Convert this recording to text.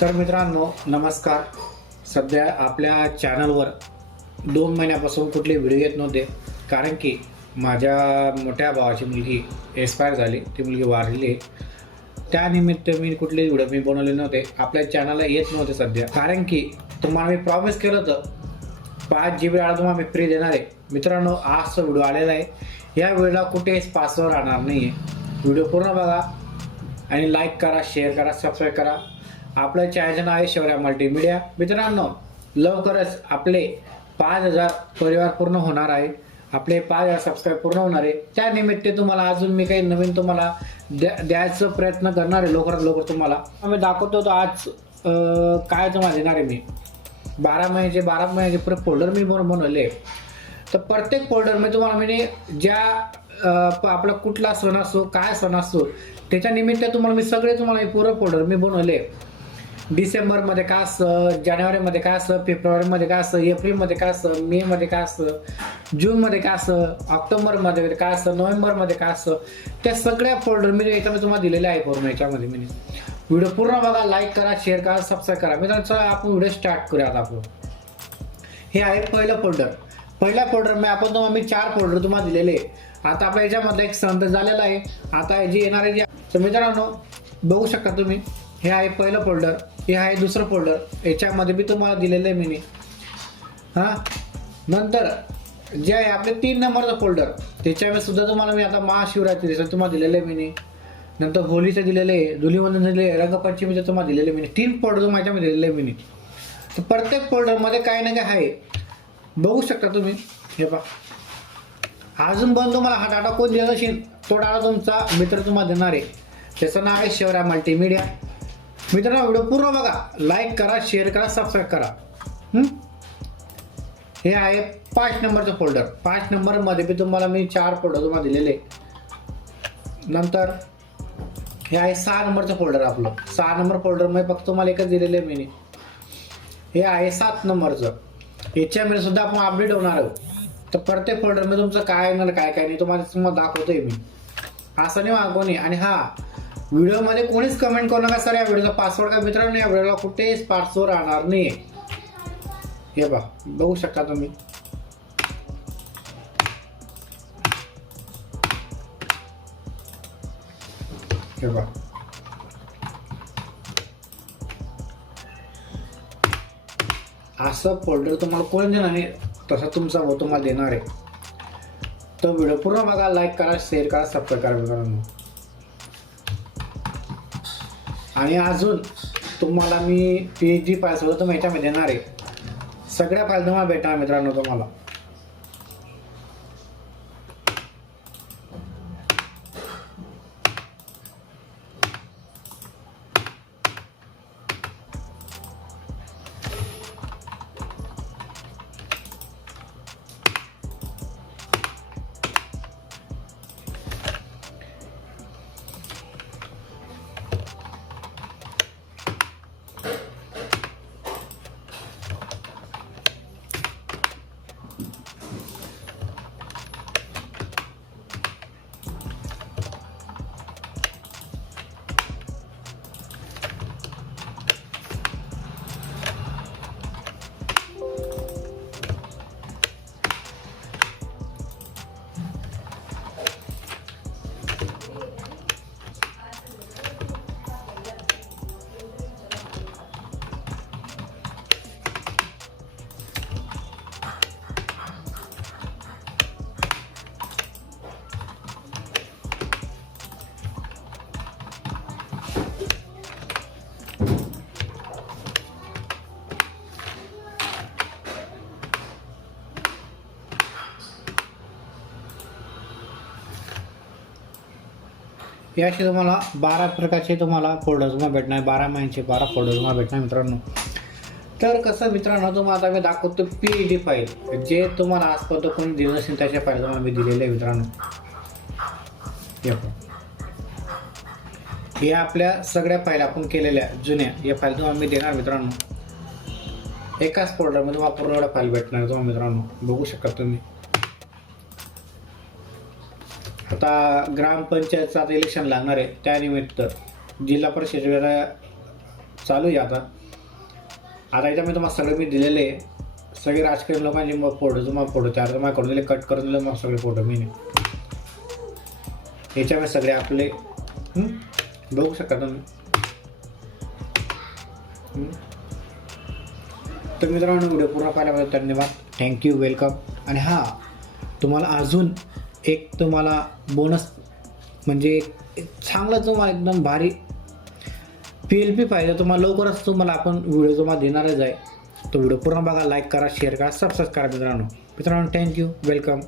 तर मित्रांनो नमस्कार. सध्या आपल्या चॅनलवर 2 महिन्यापासून कुठले व्हिडिओ येत नव्हते, कारण की माझ्या मोठ्या भावाची मुलगी एक्सपायर झाली, ती मुलगी वारलेली आहे. त्यानिमित्त मी कुठले व्हिडिओ बनवले नव्हते, आपल्या चॅनलला येत नव्हते सध्या. कारण की तुम्हाला मी प्रॉमिस केलं होतं 5 GB डाटा तुम्हाला मी फ्री देणार आहे. मित्रांनो आज तो व्हिडिओ आलेला आहे. या व्हिडिओला कुठेच पासवर्ड राहणार नाही आहे. व्हिडिओ पूर्ण बघा आणि लाईक करा, शेअर करा, सबस्क्राईब करा. आपलं चॅनल आहे शौर्या मल्टीमीडिया. मित्रांनो लवकरच आपले 5000 परिवार पूर्ण होणार आहे, आपले 5000 सबस्क्राईब पूर्ण होणार आहे. त्यानिमित्त तुम्हाला अजून मी काही नवीन तुम्हाला द्यायचा प्रयत्न करणार आहे लवकरात लवकर. तुम्हाला मी दाखवतो तो आज काय तुम्हाला देणार आहे. मी 12 महिन्याचे पुरे फोल्डर मी बनवले. तर प्रत्येक फोल्डरमध्ये तुम्हाला मी ज्या आपला कुठला सण असो, काय सण असो, त्याच्या निमित्त तुम्हाला मी सगळे तुम्हाला पुरं फोल्डर मी बनवले. डिसेंबरमध्ये काय असतं, जानेवारीमध्ये काय असतं, फेब्रुवारीमध्ये काय असतं, एप्रिलमध्ये काय असतं, मेमध्ये काय असतं, जूनमध्ये काय असतं, ऑक्टोबरमध्ये काय असतं, नोव्हेंबरमध्ये काय असतं, त्या सगळ्या फोल्डर मी याच्यामध्ये तुम्हाला दिलेले आहे पूर्ण. याच्यामध्ये मी व्हिडिओ पूर्ण बघा, लाईक करा, शेअर करा, सबस्क्राईब करा. मित्रांनो आपण व्हिडिओ स्टार्ट करूया. आता आपण हे आहे पहिलं फोल्डर. पहिल्या फोल्डर मी आपण तुम्हाला मी 4 फोल्डर तुम्हाला दिलेले. आता आपल्या याच्यामध्ये एक संत झालेला आहे. आता जे येणार आहे तर मित्रांनो बघू शकता तुम्ही, हे आहे पहिलं फोल्डर, हे आहे दुसरं फोल्डर. याच्यामध्ये बी तुम्हाला दिलेलं आहे मी. नंतर जे आहे आपले 3 नंबरचं फोल्डर, त्याच्यामध्ये सुद्धा तुम्हाला मी आता महाशिवरात्रीचं तुम्हाला दिलेलं आहे मी. नंतर होलीचं दिलेलं आहे, धुलीवंदन दिलेलं आहे, रंगपंचमीचं तुम्हाला दिलेलं आहे मी. 3 फोल्डर माझ्यामध्ये दिलेले आहे मी. तर प्रत्येक फोल्डरमध्ये काही ना काही आहे, बघू शकता तुम्ही. हे पहा, अजून पण तुम्हाला हा डाटा कोण देत असेल तो डाटा तुमचा मित्र तुम्हाला देणार आहे. त्याचं नाव आहे शौर्या मल्टीमीडिया. मित्रांनो व्हिडिओ पूर्ण बघा, लाईक करा, शेअर करा, सबस्क्राईब करा. हे आहे 5 नंबरचं फोल्डर. 5 नंबरमध्ये बी तुम्हाला मी 4 फोल्डर तुम्हाला दिलेले. नंतर हे आहे 6 नंबरचं फोल्डर. आपलं 6 नंबर फोल्डरमध्ये फक्त तुम्हाला एकच दिलेलं आहे मी. हे आहे 7 नंबरचं. याच्यामध्ये सुद्धा आपण अपडेट होणार आहोत. तर प्रत्येक फोल्डरमध्ये तुमचं काय येणार, काय काय नाही तुम्हाला दाखवतोय मी. असं नाही मागवणे. आणि हा व्हिडिओमध्ये कोणीच कमेंट करू नका सर या व्हिडिओचा पासवर्ड का. मित्रांनो या व्हिडिओला कुठेच पासवर्ड राहणार नाही. हे बघा, बघू शकता तुम्ही. हे बघा, असं फोल्डर तुम्हाला कोण देणार नाही, तसा तुमचा भाऊ तुम्हाला देणार आहे. तर व्हिडिओ पूर्ण बघा, लाईक करा, शेअर करा, सबस्क्राईब करा मित्रांनो. आणि अजून तुम्हाला मी जी फाईल सगळं तुम्ही याच्यामध्ये देणार आहे, सगळ्या फाईल तुम्हाला भेटणार मित्रांनो तुम्हाला. याशी तुम्हाला 12 प्रकारचे तुम्हाला फोल्डर तुम्हाला भेटणार. 12 महिन्याचे 12 फोल्डर तुम्हाला भेटणार मित्रांनो. तर कसं मित्रांनो तुम्हाला आता मी दाखवतो PED फाईल, जे तुम्हाला आजपर्यंत कोणी दिलं नसेल त्याच्या फाईल तुम्हाला मी दिलेले आहे मित्रांनो. हे आपल्या सगळ्या फाईल आपण केलेल्या जुन्या या फाईल तुम्हाला मी देणार मित्रांनो. एकाच फोल्डरमध्ये तुम्हाला पूर्ण एवढ्या फाईल भेटणार तुम्हाला मित्रांनो. बघू शकता तुम्ही. आता ग्रामपंचायतचं आता इलेक्शन लागणार आहे, त्यानिमित्त जिल्हा परिषदेला चालू आहे आता इथं मी तुम्हाला सगळे मी दिलेले आहे, सगळे राजकीय लोकांचे मग फोटो चार तुम्हाला करून दिले, कट करून दिले, मग सगळे फोटो मी याच्यामध्ये सगळे आपले बघू शकता तुम्ही. तर मित्रांनो, व्हिडिओ पूर्ण पाहिल्याबद्दल धन्यवाद, थँक्यू, वेलकम. आणि हां, तुम्हाला अजून एक तुम्हाला बोनस म्हणजे एक चांगला तुम्हाला एकदम भारी PLP पाहिजे तुम्हाला, लवकरच तुम्हाला आपण व्हिडिओ तुम्हाला देणारच आहे. तो व्हिडिओ पूर्ण बघा, लाईक करा, शेअर करा, सबस्क्राईब करा मित्रांनो. Thank you, welcome.